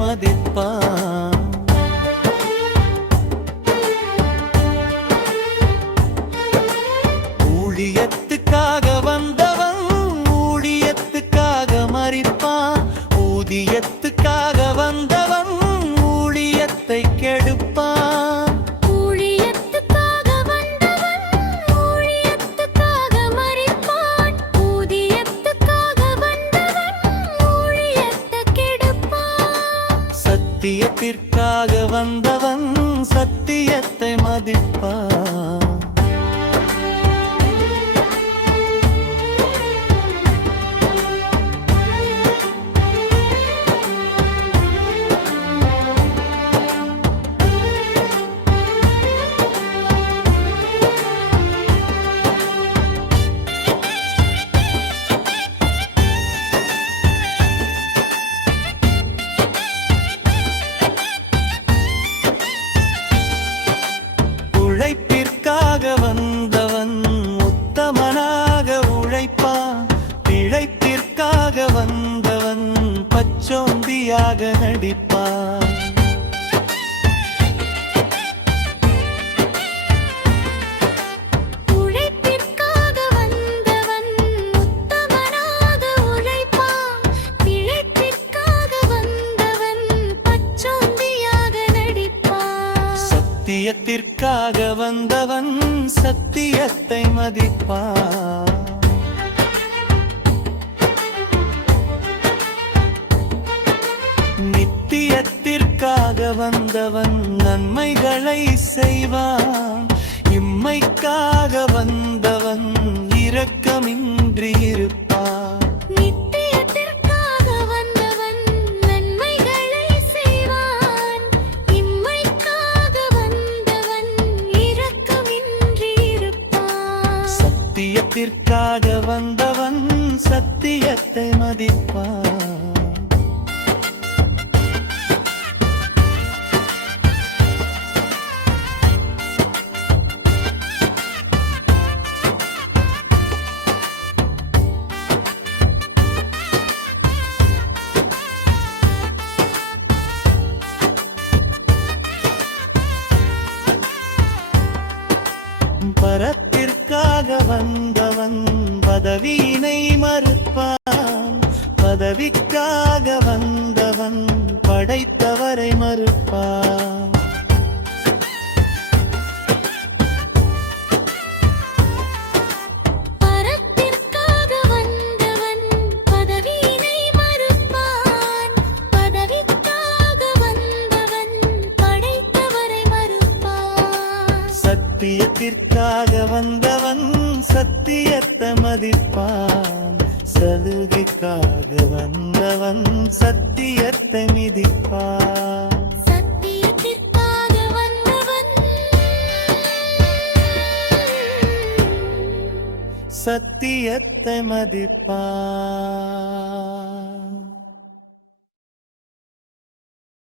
மதிப்பான். ஊழியத்துக்காக வந்தவன் ஊழியத்துக்காக மரிப்பான். ஊதியத்துக்காக வந்தவன் ஊழியத்தை கெடுப்பான். ஊழியத்துக்காக வந்தவன் ஊழியத்துக்காக மரிப்பான். ஊதியத்துக்காக வந்தவன் ஊழியத்தை கெடுப்பான். சத்தியத்திற்காக வந்தவன் சத்தியத்தை மதிப்பான். உழைப்பிற்காக வந்தவன் உத்தமனாக உழைப்பான். பிழைப்பிற்காக வந்தவன் பச்சோந்தியாக நடிப்பான். உழைப்பிற்காக வந்தவன் உத்தமனாக உழைப்பான். பிழைப்பிற்காக வந்தவன் பச்சோந்தியாக நடிப்பான். சத்தியத்திற்காக வந்தவன் சத்தியத்தை மதிப்பான். நித்தியத்திற்காக வந்தவன் நன்மைகளை செய்வான். இம்மைக்காக வந்தவன் இரக்கமின்றி இருப்பான். நித்தியத்திற்காக வந்தவன் நன்மைகளை செய்வான். இம்மைக்காக வந்தவன் இரக்கமின்றி இருப்பான். சத்தியத்திற்காக வந்தவன் சத்தியத்தை மதிப்பான். பரத்திற்காக வந்தவன் பதவியினை மறுப்பான். பதவிக்காக வந்தவன் படைத்தவரை மறுப்பான். பரத்திற்காக வந்தவன் பதவியினை மறுப்பான். பதவிக்காக வந்தவன் படைத்தவரை மறுப்பான். சத்தியத்திற்காக வந்தவன் சத்தியத்தை மதிப்பான். சலுகைக்காக வந்தவன் சத்தியத்தை மிதிப்பான். சத்தியத்திற்காக வந்தவன் சத்தியத்தை மதிப்பான்.